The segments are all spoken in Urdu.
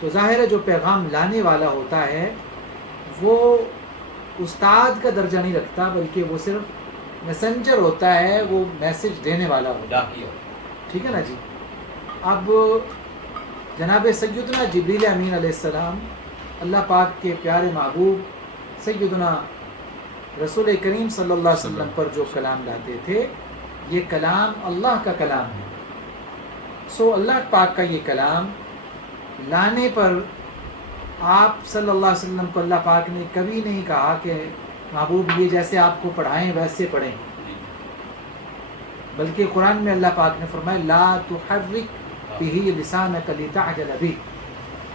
تو ظاہر ہے جو پیغام لانے والا ہوتا ہے وہ استاد کا درجہ نہیں رکھتا، بلکہ وہ صرف میسنجر ہوتا ہے، وہ میسج دینے والا ہوتا ہے، ٹھیک ہے نا جی۔ اب جناب سیدنا جبریل امین علیہ السلام اللہ پاک کے پیارے محبوب سیدنا رسول کریم صلی اللہ علیہ وسلم پر جو کلام لاتے تھے، یہ کلام اللہ کا کلام ہے۔ سو اللہ پاک کا یہ کلام لانے پر آپ صلی اللہ علیہ وسلم کو اللہ پاک نے کبھی نہیں کہا کہ محبوب یہ جیسے آپ کو پڑھائیں ویسے پڑھیں، بلکہ قرآن میں اللہ پاک نے فرمایا لا تحرک بہ لسانک لتعجل بہ،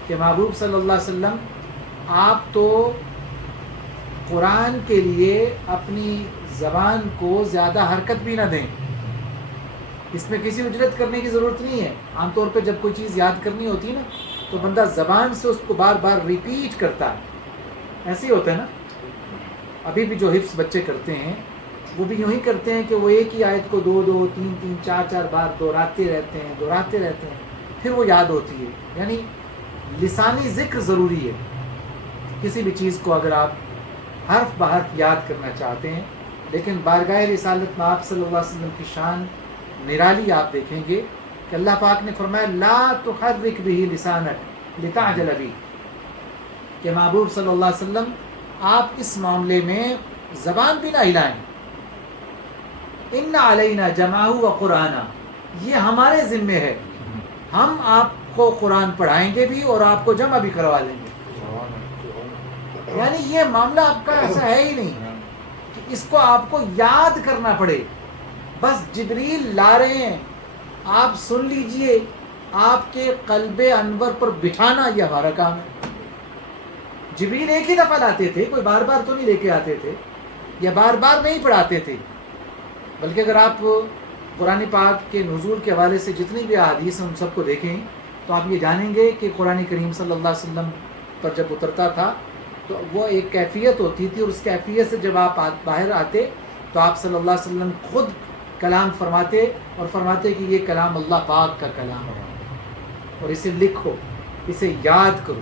کہ محبوب صلی اللہ علیہ وسلم آپ تو قرآن کے لیے اپنی زبان کو زیادہ حرکت بھی نہ دیں، اس میں کسی اجرت کرنے کی ضرورت نہیں ہے۔ عام طور پہ جب کوئی چیز یاد کرنی ہوتی ہے نا تو بندہ زبان سے اس کو بار بار ریپیٹ کرتا ہے، ایسے ہی ہوتا ہے نا۔ ابھی بھی جو حفظ بچے کرتے ہیں وہ بھی یوں ہی کرتے ہیں کہ وہ ایک ہی آیت کو دو دو تین تین چار چار بار دہراتے رہتے ہیں، پھر وہ یاد ہوتی ہے۔ یعنی لسانی ذکر ضروری ہے، کسی بھی چیز کو اگر آپ حرف بحرف یاد کرنا چاہتے ہیں، لیکن بارگاہ رسالت میں آپ صلی اللہ علیہ وسلم کی شان نرالی آپ دیکھیں گے کہ اللہ پاک نے فرمایا لا تحرک بہ لسانک لتعجل بہ، کہ محبوب صلی اللہ علیہ وسلم آپ اس معاملے میں زبان بھی نہ ہلائیں۔ ان علینا جمعہ و قرآنہ، یہ ہمارے ذمے ہے، ہم آپ کو قرآن پڑھائیں گے بھی اور آپ کو جمع بھی کروا لیں گے۔ یعنی یہ معاملہ آپ کا ایسا ہے ہی نہیں کہ اس کو آپ کو یاد کرنا پڑے، بس جبریل لا رہے ہیں، آپ سن لیجئے، آپ کے قلب انور پر بٹھانا یہ ہمارا کام ہے۔ جبریل ایک ہی دفعہ لاتے تھے، کوئی بار بار تو نہیں لے کے آتے تھے، یا بار بار نہیں پڑھاتے تھے، بلکہ اگر آپ قرآن پاک کے نزول کے حوالے سے جتنی بھی احادیث ہیں ان سب کو دیکھیں تو آپ یہ جانیں گے کہ قرآن کریم صلی اللہ علیہ وسلم پر جب اترتا تھا تو وہ ایک کیفیت ہوتی تھی، اور اس کیفیت سے جب آپ باہر آتے تو آپ صلی اللہ علیہ وسلم خود کلام فرماتے اور فرماتے کہ یہ کلام اللہ پاک کا کلام ہے اور اسے لکھو، اسے یاد کرو۔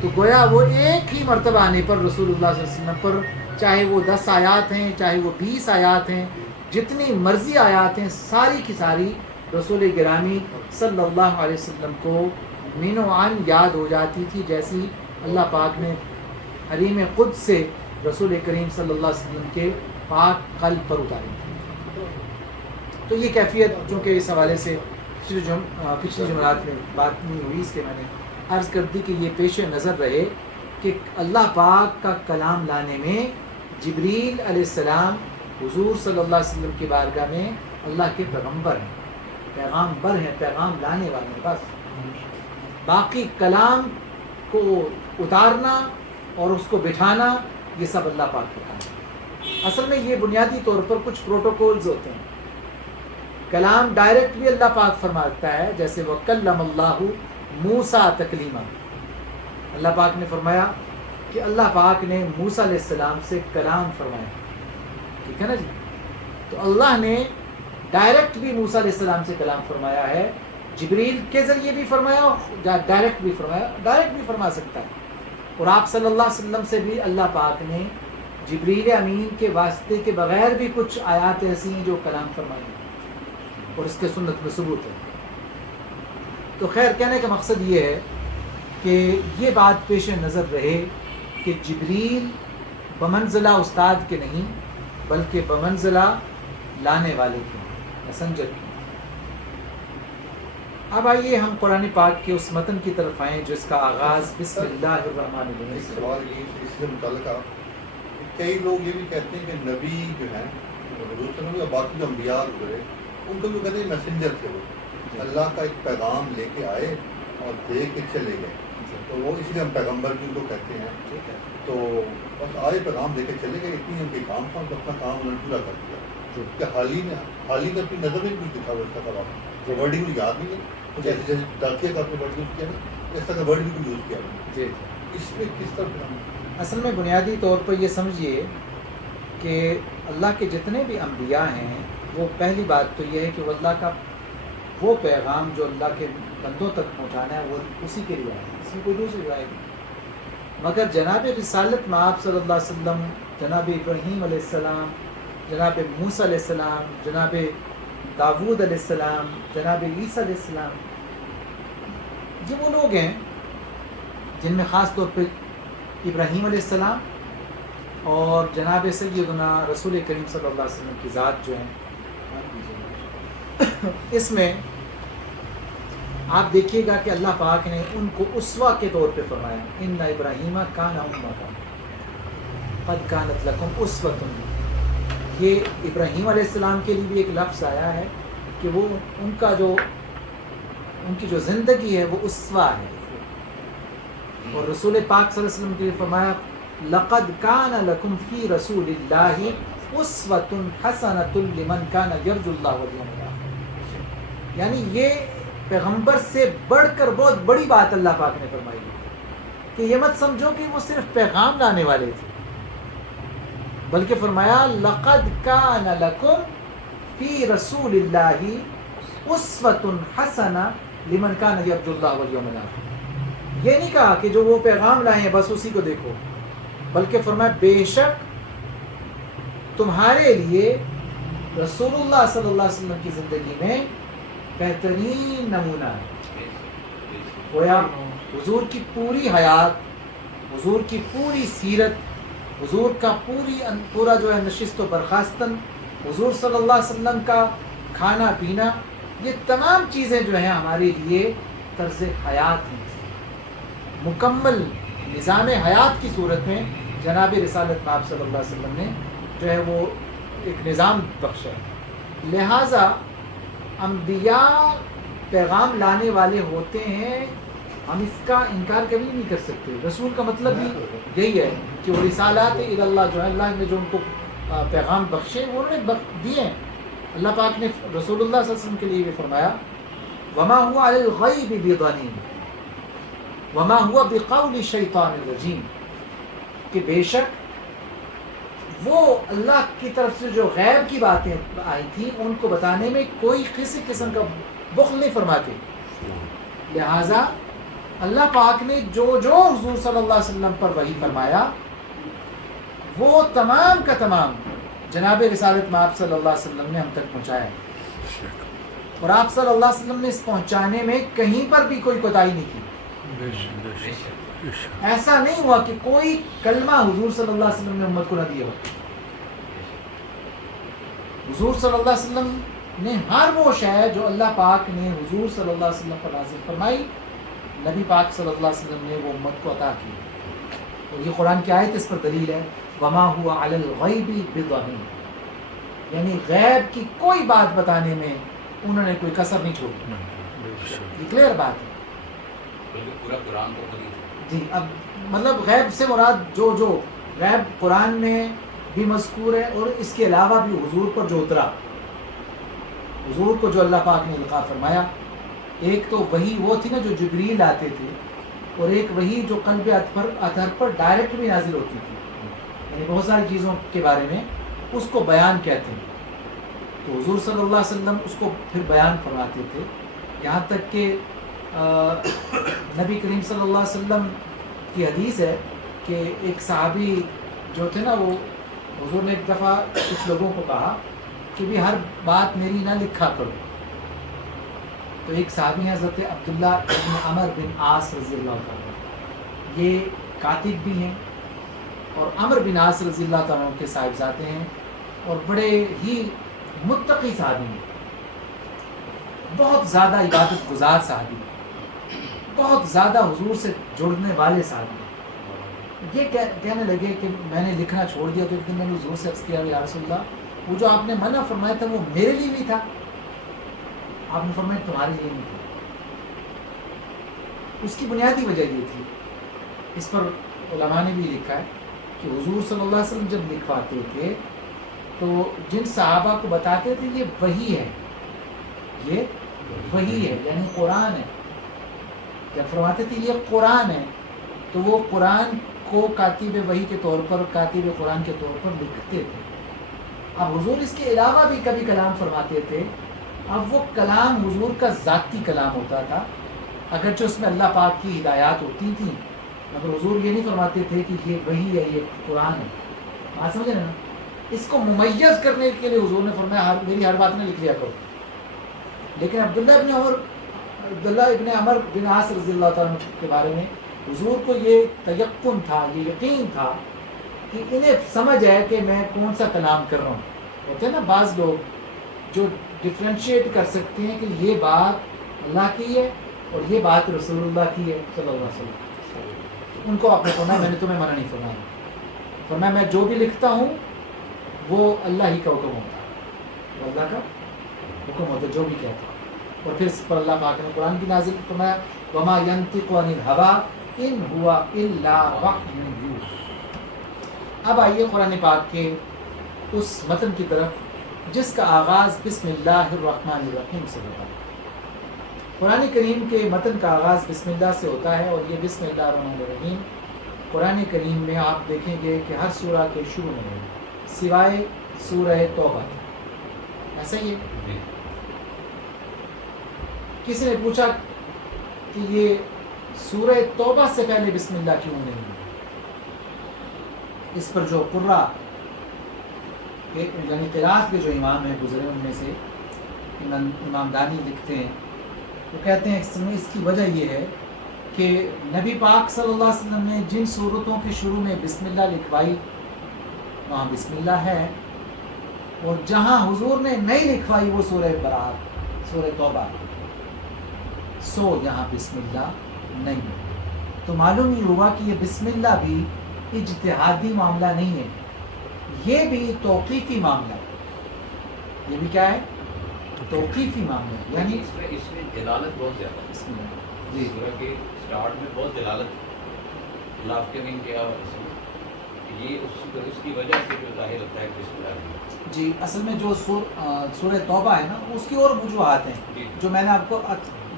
تو گویا وہ ایک ہی مرتبہ آنے پر رسول اللہ صلی اللہ علیہ وسلم پر، چاہے وہ 10 آیات ہیں، چاہے وہ 20 آیات ہیں، جتنی مرضی آیات ہیں، ساری کی ساری رسول گرامی صلی اللہ علیہ وسلم کو مین و عن یاد ہو جاتی تھی، جیسی اللہ پاک نے حریم قدس سے رسول کریم صلی اللہ علیہ وسلم کے پاک قلب پر اتاری تھی۔ تو یہ کیفیت چونکہ اس حوالے سے پچھلی جمعرات میں بات نہیں ہوئی، اس لیے میں نے عرض کر دی کہ یہ پیش نظر رہے کہ اللہ پاک کا کلام لانے میں جبریل علیہ السلام حضور صلی اللہ علیہ وسلم کی بارگاہ میں اللہ کے پیغمبر ہیں، پیغامبر ہیں، پیغام لانے والے ہیں، بس باقی کلام کو اتارنا اور اس کو بٹھانا یہ سب اللہ پاک کا کام ہے۔ اصل میں یہ بنیادی طور پر کچھ پروٹوکولز ہوتے ہیں۔ کلام ڈائریکٹ بھی اللہ پاک فرماتا ہے، جیسے وَكَلَّمَ اللَّهُ موسیٰ تکلیما، اللہ پاک نے فرمایا کہ اللہ پاک نے موسیٰ علیہ السلام سے کلام فرمایا، ٹھیک ہے نا جی۔ تو اللہ نے ڈائریکٹ بھی موسیٰ علیہ السلام سے کلام فرمایا ہے، جبریل کے ذریعے بھی فرمایا اور ڈائریکٹ بھی فرمایا، ڈائریکٹ بھی فرما سکتا ہے۔ اور آپ صلی اللہ علیہ وسلم سے بھی اللہ پاک نے جبریل امین کے واسطے کے بغیر بھی کچھ آیات ایسی ہیں جو کلام فرمائی ہیں، اور اس کے سنت میں ثبوت ہے۔ تو خیر، کہنے کا مقصد یہ ہے کہ یہ بات پیش نظر رہے کہ جبریل بمنزلہ استاد کے نہیں بلکہ بمنزلہ لانے والے کے، میسنجر کے۔ اب آئیے ہم قرآن پاک کے اس متن کی طرف آئیں جس کا آغاز بسم اللہ الرحمن الرحیم۔ ایک سوال یہ اس سے متعلقہ، کئی لوگ یہ بھی کہتے ہیں کہ نبی جو ہیں حضور صلی اللہ علیہ وسلم یا باقی جو انبیاء گزرے ان کو بھی کہتے ہیں میسنجر تھے، وہ اللہ کا ایک پیغام لے کے آئے اور دے کے چلے گئے، تو وہ اس لیے ہم پیغمبر بھی ان کو کہتے ہیں۔ تو بس آئے پیغام دے کے چلے گئے، اتنی ان کے کام تھا، تو اپنا کام انہوں نے پورا کر دیا۔ کہ حال ہی میں اپنی نظر میں کچھ دکھا ہوا اس طرح کا ورڈنگ مجھے یاد نہیں ہے، کچھ ایسے جیسے ڈاکیہ کا اپنے ورڈ یوز کیا نا، اس طرح کا ورڈ بھی کوئی یوز کیا جی، اس میں کس طرح؟ اصل میں بنیادی طور پر یہ سمجھیے کہ اللہ کے جتنے بھی انبیاء ہیں وہ پہلی بات تو یہ ہے کہ وہ اللہ کا وہ پیغام جو اللہ کے بندوں تک پہنچانا ہے وہ اسی کے لیے آیا ہے، اس میں کوئی دوسری روایت نہیں۔ مگر جناب رسالت میں آپ صلی اللہ علیہ وسلم، جناب ابراہیم علیہ السلام، جناب موسیٰ علیہ السلام، جناب داود علیہ السلام، جناب عیسیٰ علیہ السلام، یہ وہ لوگ ہیں جن میں خاص طور پہ ابراہیم علیہ السلام اور جناب سیدنا رسول کریم صلی اللہ علیہ وسلم کی ذات جو ہیں، اس میں آپ دیکھیے گا کہ اللہ پاک نے ان کو اسوہ کے طور پہ فرمایا، ان ابراہیم کان امۃ قد کانت لکم اسوۃ۔ یہ ابراہیم علیہ السلام کے لیے بھی ایک لفظ آیا ہے کہ وہ ان کی جو زندگی ہے وہ اسوہ ہے، اور رسول پاک صلی اللہ علیہ وسلم کے لیے فرمایا لقد کان لکم فی رسول اللہ اسوۃ حسنۃ لمن کان یرجو اللہ والیوم الآخر۔ یعنی یہ پیغمبر سے بڑھ کر بہت بڑی بات اللہ پاک نے فرمائی ہے کہ یہ مت سمجھو کہ وہ صرف پیغام لانے والے تھے، بلکہ فرمایا لقد کان لکم فی رسول اللہ اسوۃ حسنہ لمن کان یرجو اللہ والیوم الآخر۔ یہ نہیں کہا کہ جو وہ پیغام لائے ہیں بس اسی کو دیکھو، بلکہ فرمایا بے شک تمہارے لیے رسول اللہ صلی اللہ علیہ وسلم کی زندگی میں بہترین نمونہ ہے۔ گویا حضور کی پوری حیات، حضور کی پوری سیرت، حضور کا پورا جو ہے نشست و برخاستن، حضور صلی اللہ علیہ وسلم کا کھانا پینا، یہ تمام چیزیں جو ہیں ہمارے لیے طرز حیات ہیں۔ مکمل نظام حیات کی صورت میں جناب رسالت میں آپ صلی اللہ علیہ وسلم نے جو ہے وہ ایک نظام بخشا ہے۔ لہٰذا انبیاء پیغام لانے والے ہوتے ہیں، ہم اس کا انکار کبھی نہیں کر سکتے۔ رسول کا مطلب بھی یہی ہے کہ وہ رسالات الی اللہ جو ہے اللہ نے جو ان کو پیغام بخشے وہ انہوں نے دیے ہیں۔ اللہ پاک نے رسول اللہ صلی اللہ علیہ وسلم کے لیے بھی فرمایا وما هو علی الغیب بضنین وما هو بقول الشیطان الرجیم، کہ بے شک وہ اللہ کی طرف سے جو غیب کی باتیں آئی تھیں ان کو بتانے میں کوئی کسی قسم کا بخل نہیں فرماتے۔ لہٰذا اللہ پاک نے جو حضور صلی اللہ علیہ وسلم پر وحی فرمایا وہ تمام کا تمام جناب رسالت میں آپ صلی اللہ علیہ وسلم نے ہم تک پہنچایا ہے، اور آپ صلی اللہ علیہ وسلم نے اس پہنچانے میں کہیں پر بھی کوئی کوتاہی نہیں کی۔ ایسا نہیں ہوا کہ کوئی کلمہ حضور صلی اللہ علیہ وسلم نے امت کو نہ دیا ہو۔ حضور صلی اللہ علیہ وسلم نے ہر وہ شے جو اللہ پاک نے حضور صلی اللہ علیہ وسلم پر نازل فرمائی، نبی پاک صلی اللہ علیہ وسلم نے وہ امت کو عطا کی۔ اور یہ قرآن کی آیت اس پر دلیل ہے وما هو علی الغیب بضنین، یعنی غیب کی کوئی بات بتانے میں انہوں نے کوئی کسر نہیں چھوڑی۔ یہ کلیئر بات ہے، پورا قرآن تو خود ہی جی۔ اب مطلب غیب سے مراد جو غیب قرآن میں بھی مذکور ہے اور اس کے علاوہ بھی حضور پر جو اترا، حضور کو جو اللہ پاک نے القاء فرمایا، ایک تو وہی وہ تھی نا جو جبریل آتے تھے، اور ایک وہی جو قلب اطہر پر ڈائریکٹ بھی نازل ہوتی تھی، یعنی بہت ساری چیزوں کے بارے میں اس کو بیان کہتے ہیں۔ تو حضور صلی اللہ علیہ وسلم اس کو پھر بیان فرماتے تھے، یہاں تک کہ نبی کریم صلی اللہ علیہ وسلم کی حدیث ہے کہ ایک صحابی جو تھے نا، وہ حضور نے ایک دفعہ کچھ لوگوں کو کہا کہ بھی ہر بات میری نہ لکھا کرو، تو ایک صحابی ہیں حضرت عبداللہ بن عمر بن عاص رضی اللہ تعالیٰ، یہ کاتب بھی ہیں اور عمر بن عاص رضی اللہ تعالیٰ کے صاحبزادے ہیں، اور بڑے ہی متقی صحابی ہیں، بہت زیادہ عبادت گزار صحابی، بہت زیادہ حضور سے جڑنے والے صحابی۔ یہ کہنے لگے کہ میں نے لکھنا چھوڑ دیا، تو ایک دن میں نے حضور سے عرض کیا یا رسول اللہ، وہ جو آپ نے منع فرمایا تھا وہ میرے لیے بھی تھا؟ آپ نے فرمایا تمہارے لیے نہیں تھا۔ اس کی بنیادی وجہ یہ تھی، اس پر علماء نے بھی لکھا ہے کہ حضور صلی اللہ علیہ وسلم جب لکھواتے تھے تو جن صحابہ کو بتاتے تھے یہ وحی ہے، یہ وحی ہے، یعنی قرآن ہے۔ جب فرماتے تھے یہ قرآن ہے تو وہ قرآن کو کاتب وحی کے طور پر، کاتب قرآن کے طور پر لکھتے تھے۔ اب حضور اس کے علاوہ بھی کبھی کلام فرماتے تھے، اب وہ کلام حضور کا ذاتی کلام ہوتا تھا، اگرچہ اس میں اللہ پاک کی ہدایات ہوتی تھیں، مگر حضور یہ نہیں فرماتے تھے کہ یہ وہی ہے، یہ قرآن ہے. بات سمجھے نا؟ اس کو ممیز کرنے کے لیے حضور نے فرمایا میری ہر بات نہ لکھ لیا کرو. لیکن عبداللہ ابن عمر بن عاص رضی اللہ تعالیٰ کے بارے میں حضور کو یہ تیقن تھا، یہ یقین تھا کہ انہیں سمجھ ہے کہ میں کون سا کلام کر رہا ہوں. ہوتے ہیں نا بعض لوگ جو ڈفرینشیٹ کر سکتے ہیں کہ یہ بات اللہ کی ہے اور یہ بات رسول اللہ کی ہے صلی اللہ علیہ وسلم. ان کو آپ نے فرمایا میں نے تمہیں منع نہیں فرمایا. فرمایا میں جو بھی لکھتا ہوں وہ اللہ ہی کا حکم ہوتا ہے، وہ اللہ کا حکم ہوتا ہے جو بھی کہتا ہے. اور پھر اس پر اللہ پاک نے قرآن کی نازل فرمایا وما ينطق عن الهوى ان هو الا وحی یوحی. اب آئیے قرآن پاک کے اس متن کی طرف جس کا آغاز بسم اللہ الرحمن الرحیم سے ہوتا ہے. قرآن کریم کے متن کا آغاز بسم اللہ سے ہوتا ہے، اور یہ بسم اللہ الرحمن الرحیم قرآن کریم میں آپ دیکھیں گے کہ ہر سورہ کے شروع میں ہے سوائے سورہ توبہ. ایسا ہی ہے. کسی نے پوچھا کہ یہ سورہ توبہ سے پہلے بسم اللہ کیوں نہیں ہے؟ اس پر جو قرہ یعنی قرات کے جو امام ہیں گزرے ان میں سے امام دانی لکھتے ہیں، وہ کہتے ہیں اس کی وجہ یہ ہے کہ نبی پاک صلی اللہ علیہ وسلم نے جن صورتوں کے شروع میں بسم اللہ لکھوائی وہاں بسم اللہ ہے، اور جہاں حضور نے نہیں لکھوائی وہ سورہ برات سورہ توبہ، سو یہاں بسم اللہ نہیں ہے. تو معلوم ہی ہوا کہ یہ بسم اللہ بھی اجتہادی معاملہ نہیں ہے، یہ بھی توقیفی معاملہ ہے. یہ بھی کیا ہے؟ توقیفی معاملہ ہے. یعنی اس میں دلالت بہت زیادہ ہے. بسم اللہ جی سورہ کے سٹارٹ میں بہت دلالت لافتنگ کیا یہ اس کی وجہ سے جو ظاہر ہوتا ہے بسم اللہ. جی اصل میں جو سورہ توبہ ہے نا اس کی اور وجوہات ہیں جو میں نے آپ کو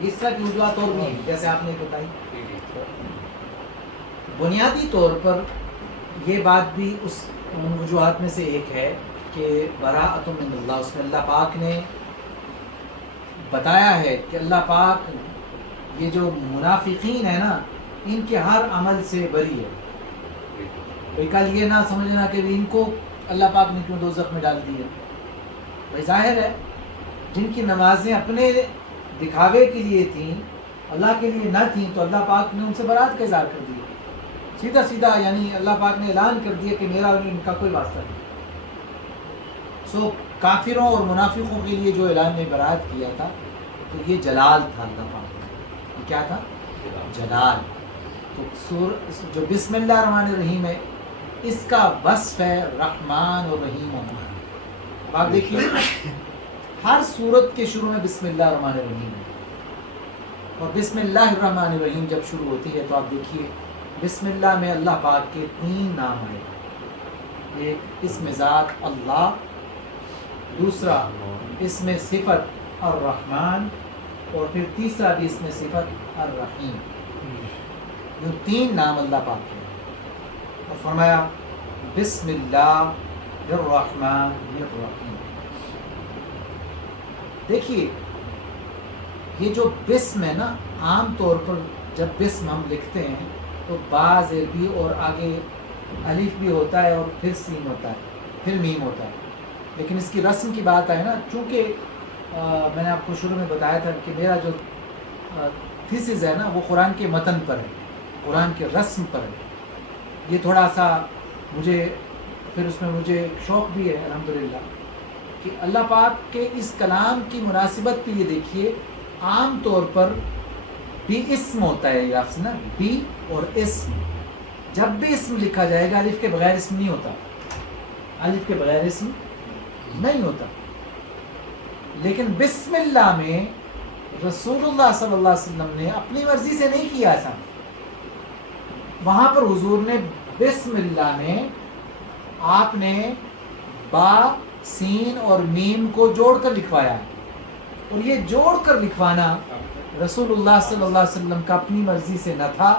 اس طرح کی وجوہات اور بھی ہیں جیسے آپ نے بتائی. بنیادی طور پر یہ بات بھی ان وجوہات میں سے ایک ہے کہ براءۃ من اللہ، اس میں اللہ پاک نے بتایا ہے کہ اللہ پاک یہ جو منافقین ہیں نا ان کے ہر عمل سے بری ہے. بھائی کل یہ نہ سمجھنا کہ ان کو اللہ پاک نے کیوں دوزخ میں ڈال دیا. بھائی ظاہر ہے جن کی نمازیں اپنے دکھاوے کے لیے تھیں اللہ کے لیے نہ تھیں تو اللہ پاک نے ان سے برات کا اظہار کر دیا سیدھا یعنی اللہ پاک نے اعلان کر دیا کہ میرا اور ان کا کوئی واسطہ نہیں. سو کافروں اور منافقوں کے لیے جو اعلان نے برات کیا تھا تو یہ جلال تھا اللہ پاک کا. یہ کیا تھا؟ جلال. تو جو بسم اللہ الرحمن الرحیم ہے اس کا وصف ہے رحمان اور رحیم ہونا. اب آپ دیکھیے ہر سورت کے شروع میں بسم اللہ الرحمن الرحیم ہے، اور بسم اللہ الرحمن الرحیم جب شروع ہوتی ہے تو آپ دیکھیے بسم اللہ میں اللہ پاک کے 3 نام آئے. ایک اسم ذات اللہ، دوسرا اسم صفت الرحمن، اور پھر تیسرا بھی اسم صفت الرحیم. یہ 3 نام اللہ پاک کے. اور فرمایا بسم اللہ الرحمن الرحیم. دیکھیے یہ جو بسم ہے نا عام طور پر جب بسم ہم لکھتے ہیں تو بعض عربی اور آگے الف بھی ہوتا ہے اور پھر سین ہوتا ہے پھر میم ہوتا ہے. لیکن اس کی رسم کی بات آئے نا، چونکہ میں نے آپ کو شروع میں بتایا تھا کہ میرا جو تھیسس ہے نا وہ قرآن کے متن پر ہے، قرآن کے رسم پر ہے. یہ تھوڑا سا مجھے پھر اس میں مجھے شوق بھی ہے الحمدللہ کہ اللہ پاک کے اس کلام کی مناسبت پہ. یہ دیکھیے عام طور پر بھی اسم ہوتا ہے، یہ آپ نا بھی اور اسم. جب بھی اسم لکھا جائے گا الف کے بغیر اسم نہیں ہوتا، الف کے بغیر اسم نہیں ہوتا. لیکن بسم اللہ میں رسول اللہ صلی اللہ علیہ وسلم نے اپنی مرضی سے نہیں کیا ایسا. وہاں پر حضور نے بسم اللہ میں آپ نے با سین اور میم کو جوڑ کر لکھوایا ہے، اور یہ جوڑ کر لکھوانا رسول اللہ صلی اللہ علیہ وسلم کا اپنی مرضی سے نہ تھا،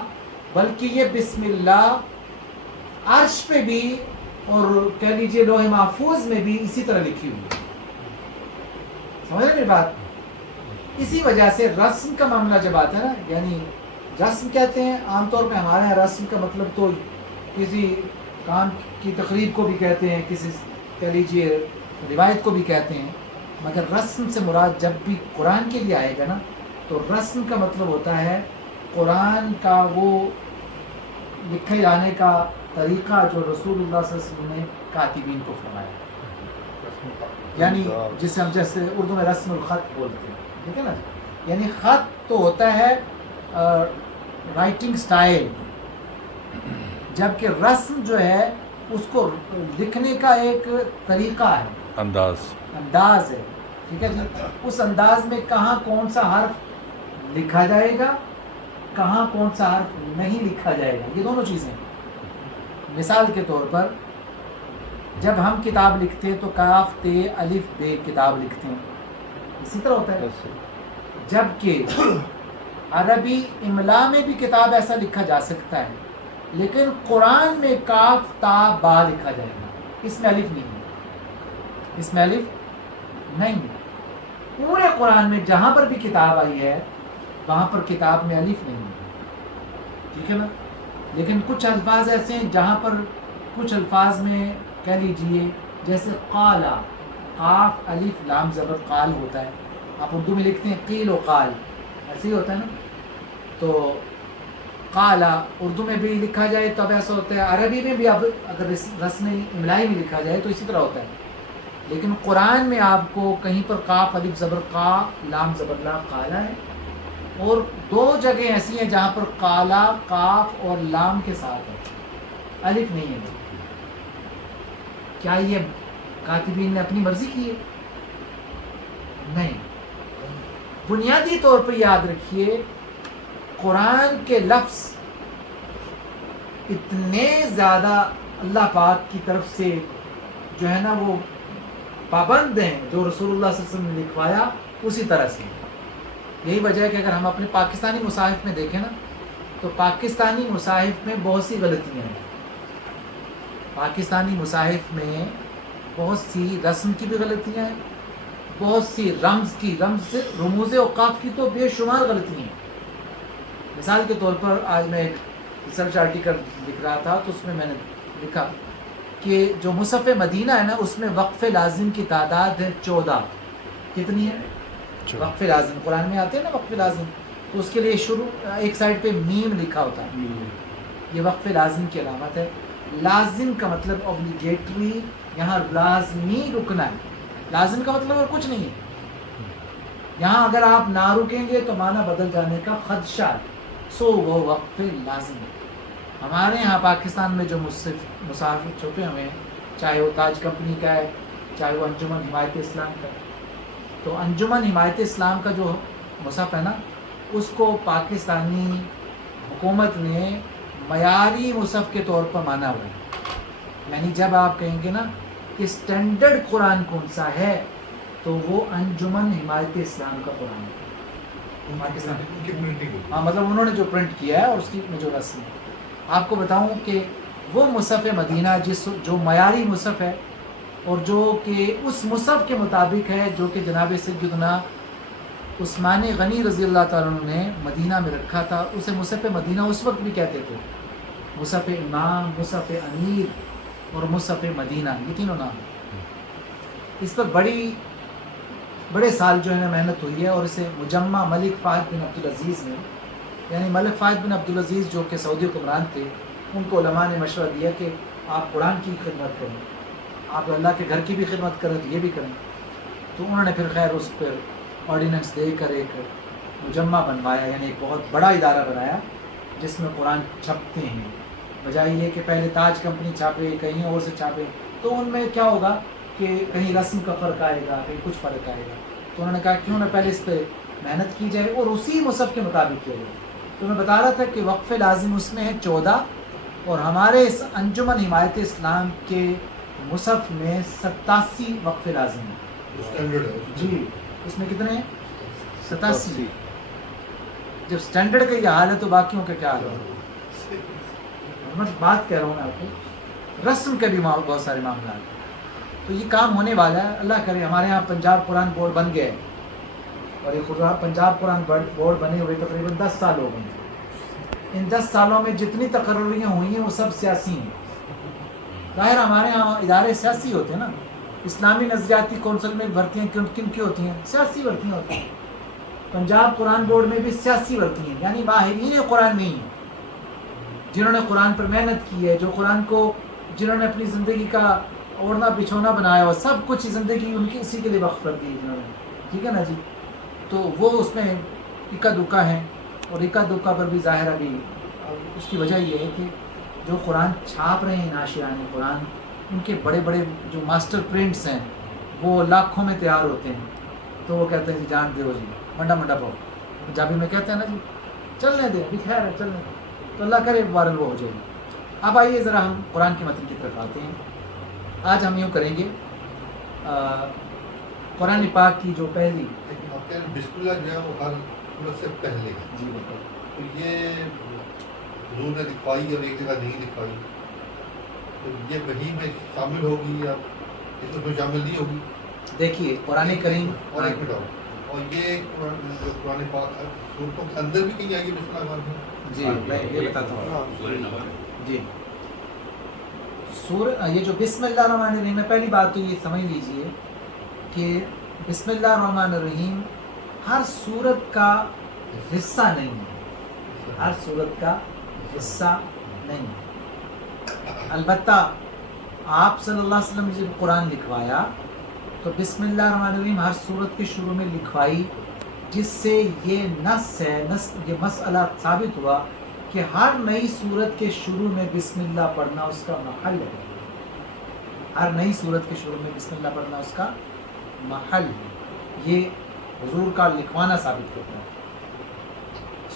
بلکہ یہ بسم اللہ عرش پہ بھی اور کہہ لیجیے لوح محفوظ میں بھی اسی طرح لکھی ہوئی ہے. سمجھ رہے میری بات؟ اسی وجہ سے رسم کا معاملہ جب آتا ہے نا، یعنی رسم کہتے ہیں عام طور پہ ہمارے یہاں رسم کا مطلب تو کسی کام کی تقریب کو بھی کہتے ہیں، کسی کہہ لیجیے روایت کو بھی کہتے ہیں، مگر رسم سے مراد جب بھی قرآن کے لیے آئے گا نا تو رسم کا مطلب ہوتا ہے قرآن کا وہ لکھے جانے کا طریقہ جو رسول اللہ صلی اللہ علیہ وسلم نے کاتبین کو فرمایا، یعنی جسے ہم جیسے اردو میں رسم الخط بولتے ہیں، ٹھیک ہے نا، یعنی خط تو ہوتا ہے رائٹنگ سٹائل، جبکہ رسم جو ہے اس کو لکھنے کا ایک طریقہ ہے، انداز ہے، ٹھیک ہے جی، اس انداز میں کہاں کون سا حرف لکھا جائے گا، کہاں کون سا حرف نہیں لکھا جائے گا، یہ دونوں چیزیں۔ مثال کے طور پر جب ہم کتاب لکھتے ہیں تو کاف تے الف بے کتاب لکھتے ہیں، اسی طرح ہوتا ہے، جبکہ عربی املا میں بھی کتاب ایسا لکھا جا سکتا ہے، لیکن قرآن میں کاف تا با لکھا جائے گا، اس میں الف نہیں ہے، اس میں الف نہیں ہے، پورے قرآن میں جہاں پر بھی کتاب آئی ہے وہاں پر کتاب میں الف نہیں ہے، ٹھیک ہے نا، لیکن کچھ الفاظ ایسے ہیں جہاں پر کچھ الفاظ میں کہہ لیجئے جیسے قالا، قاف الف لام زبر قال ہوتا ہے، آپ اردو میں لکھتے ہیں قیل و قال، ایسے ہی ہوتا ہے نا، تو قالا اردو میں بھی لکھا جائے تو اب ایسا ہوتا ہے، عربی میں بھی اب اگر رسم املائی میں لکھا جائے تو اسی طرح ہوتا ہے، لیکن قرآن میں آپ کو کہیں پر قاف الف زبر قا لام زبر لا قالا ہے، اور دو جگہ ایسی ہیں جہاں پر قالا قاف اور لام کے ساتھ ہے، الف نہیں ہے۔ کیا یہ کاتبین نے اپنی مرضی کی ہے؟ نہیں، بنیادی طور پر یاد رکھیے قرآن کے لفظ اتنے زیادہ اللہ پاک کی طرف سے جو ہے نا وہ پابند ہیں، جو رسول اللہ صلی اللہ علیہ وسلم نے لکھوایا اسی طرح سے۔ یہی وجہ ہے کہ اگر ہم اپنے پاکستانی مصاحف میں دیکھیں نا تو پاکستانی مصاحف میں بہت سی غلطیاں ہیں، پاکستانی مصاحف میں بہت سی رسم کی بھی غلطیاں ہیں، بہت سی رمز رموز اوقاف کی تو بے شمار غلطیاں ہیں۔ مثال کے طور پر آج میں ایک ریسرچ آرٹیکل لکھ رہا تھا تو اس میں نے لکھا کہ جو مصحف مدینہ ہے نا اس میں وقف لازم کی تعداد ہے 14۔ کتنی ہے؟ وقف لازم قرآن میں آتے ہیں نا وقف لازم، تو اس کے لیے شروع ایک سائڈ پہ میم لکھا ہوتا ہے، یہ وقف لازم کی علامت ہے۔ لازم کا مطلب اوبلیگیٹری، یہاں لازمی رکنا ہے، لازم کا مطلب اور کچھ نہیں ہے، یہاں اگر آپ نہ رکیں گے تو معنی بدل جانے کا خدشہ ہے، سو وہ وقف لازم ہے۔ ہمارے یہاں پاکستان میں جو مصحف چھپے ہوئے ہیں، چاہے وہ تاج کمپنی کا ہے، چاہے وہ انجمن حمایت اسلام کا ہے، تو انجمن حمایت اسلام کا جو مصحف ہے نا اس کو پاکستانی حکومت نے معیاری مصحف کے طور پر مانا ہوا ہے، یعنی جب آپ کہیں گے نا کہ اسٹینڈرڈ قرآن کون سا ہے تو وہ انجمن حمایت اسلام کا قرآن ہے پاکستان، ہاں مطلب انہوں نے جو پرنٹ کیا ہے اور اس کی میں جو رسم ہے۔ آپ کو بتاؤں کہ وہ مصحف مدینہ جو معیاری مصحف ہے اور جو کہ اس مصحف کے مطابق ہے جو کہ جناب سیدنا عثمان غنی رضی اللہ تعالیٰ عنہ نے مدینہ میں رکھا تھا، اسے مصحف مدینہ اس وقت بھی کہتے تھے، مصحف امام، مصحف امیر اور مصحف مدینہ، یہ تینوں نام ہیں۔ اس پر بڑے سال جو ہے نا محنت ہوئی ہے، اور اسے مجمع ملک فہد بن عبدالعزیز نے، یعنی ملک فہد بن عبدالعزیز جو کہ سعودی حکمران تھے، ان کو علماء نے مشورہ دیا کہ آپ قرآن کی خدمت کریں، آپ اللہ کے گھر کی بھی خدمت کریں تو یہ بھی کریں، تو انہوں نے پھر خیر اس پر آرڈیننس دے کر ایک مجمع بنوایا، یعنی ایک بہت بڑا ادارہ بنایا جس میں قرآن چھپتے ہیں، بجائے یہ کہ پہلے تاج کمپنی چھاپے کہیں اور سے چھاپے، تو ان میں کیا ہوگا کہ کہیں رسم کا فرق آئے گا، کہیں کچھ فرق آئے گا، تو انہوں نے کہا کیوں نہ پہلے اس پہ محنت کی جائے اور اسی مصحف کے مطابق کیا جائے۔ تو میں بتا رہا تھا کہ وقف لازم اس میں ہے 14، اور ہمارے اس انجمن حمایت اسلام کے مصحف میں 87 وقف لازم ہیں جی، اس میں کتنے ہیں؟ 87۔ جب سٹینڈرڈ کا یہ حال ہے تو باقیوں کا کیا حال ہے؟ میں بات کہہ رہا ہوں میں آپ کو، رسم کے بھی بہت سارے معاملات ہیں، تو یہ کام ہونے والا ہے، اللہ کرے ہمارے یہاں پنجاب قرآن بورڈ بن گئے اور یہ پنجاب قرآن بورڈ بنے ہوئے تقریباً 10 سال ہو گئے ہیں. ان 10 سالوں میں جتنی تقرریاں ہوئی ہیں وہ سب سیاسی ہیں. ظاہر ہمارے یہاں ادارے سیاسی ہوتے ہیں نا. اسلامی نظریاتی کونسل میں بھرتیاں کن کی ہوتی ہیں؟ سیاسی بھرتیاں ہوتی ہیں. پنجاب قرآن بورڈ میں بھی سیاسی بھرتی ہیں، یعنی ماہرین قرآن نہیں ہیں، جنہوں نے قرآن پر محنت کی ہے، جو قرآن کو جنہوں نے اپنی زندگی کا اوڑھنا بچھونا بنایا ہوا، سب کچھ زندگی ان کی اسی کے لیے وقف کر دی جنہوں نے. ٹھیک ہے نا جی. تو وہ اس میں اکا دکا ہیں، اور اکا دکا پر بھی ظاہر ابھی اس کی وجہ یہ ہے کہ جو قرآن چھاپ رہے ہیں ناشران قرآن، ان کے بڑے بڑے جو ماسٹر پرنٹس ہیں وہ لاکھوں میں تیار ہوتے ہیں. تو وہ کہتے ہیں جی جان دو جی منڈا منڈا پاؤ، پنجابی میں کہتے ہیں نا جی، چلنے دیں ابھی خیر ہے چلنے دیں. تو اللہ کرے وائرل وہ ہو جائے گی. اب آئیے ذرا ہم قرآن کے متن کی طرف آتے ہیں. آج ہم یوں کریں گے قرآن پاک کی جو پہلی بسم اللہ جو ہے وہ ہر سورت سے پہلے ہے. جی بالکل. تو یہ حضور نے لکھوائی اور ایک جگہ نہیں لکھوائی، تو یہ وحی میں شامل ہوگی یا اس میں شامل نہیں ہوگی؟ دیکھیے قرآن کریم اور ایک منٹ اور یہ قرآن پاک صورتوں کے اندر بھی کہیں آئے گی بسم اللہ الرحمن الرحیم؟ جی میں یہ بتاتا ہوں. سورہ نمل. جی یہ جو بسم اللہ الرحمن الرحیم ہے، پہلی بات تو یہ سمجھ لیجئے کہ بسم اللہ الرحمن الرحیم ہر صورت کا حصہ نہیں ہے، ہر صورت کا حصہ نہیں ہے. البتہ آپ صلی اللہ علیہ وسلم نے جب قرآن لکھوایا تو بسم اللہ الرحمن الرحیم ہر صورت کے شروع میں لکھوائی، جس سے یہ یہ مسئلہ ثابت ہوا کہ ہر نئی صورت کے شروع میں بسم اللہ پڑھنا اس کا محل ہے. ہر نئی صورت کے شروع میں بسم اللہ پڑھنا اس کا محل ہے. یہ حضور کا لکھوانا ثابت کرتا ہے.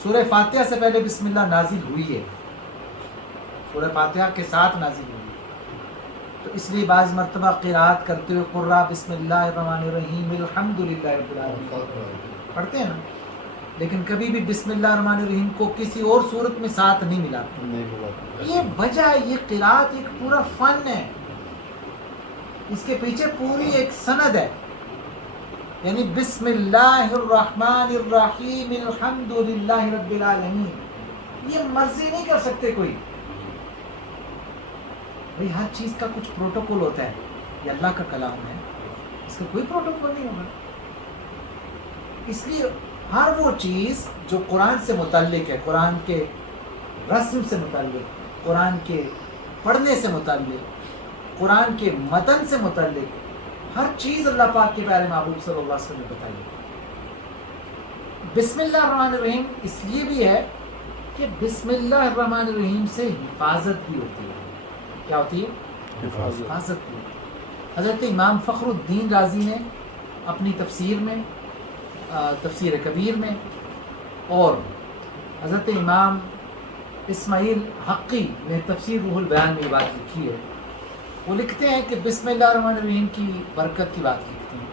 سورہ فاتحہ سے پہلے بسم اللہ نازل ہوئی ہے، سورہ فاتحہ کے ساتھ نازل ہوئی ہے. تو اس لیے بعض مرتبہ قرات کرتے ہوئے قرہ بسم اللہ الرحمن الرحیم الحمدللہ رب العالمین پڑھتے ہیں نا، لیکن کبھی بھی بسم اللہ الرحمن الرحیم کو کسی اور صورت میں ساتھ نہیں ملاتے. یہ وجہ ہے، یہ قرات ایک پورا فن ہے، اس کے پیچھے پوری ایک سند ہے. یعنی بسم اللہ الرحمن الرحیم الحمدللہ رب العالمین، یہ مرضی نہیں کر سکتے کوئی. بھئی ہر چیز کا کچھ پروٹوکول ہوتا ہے. یہ اللہ کا کلام ہے، اس کا کوئی پروٹوکول نہیں ہوگا. اس لیے ہر وہ چیز جو قرآن سے متعلق ہے، قرآن کے رسم سے متعلق، قرآن کے پڑھنے سے متعلق، قرآن کے متن سے متعلق، ہر چیز اللہ پاک کے پیارے محبوب صلی اللہ علیہ وسلم نے بتائی. بسم اللہ الرحمن الرحیم اس لیے بھی ہے کہ بسم اللہ الرحمن الرحیم سے حفاظت بھی ہوتی ہے. کیا ہوتی ہے؟ حفاظت بھی. حضرت امام فخر الدین رازی نے اپنی تفسیر میں، تفسیر کبیر میں، اور حضرت امام اسماعیل حقی نے تفسیر روح البیان میں یہ بات لکھی ہے. وہ لکھتے ہیں کہ بسم اللہ الرحمن الرحیم کی برکت کی بات لکھتے ہیں.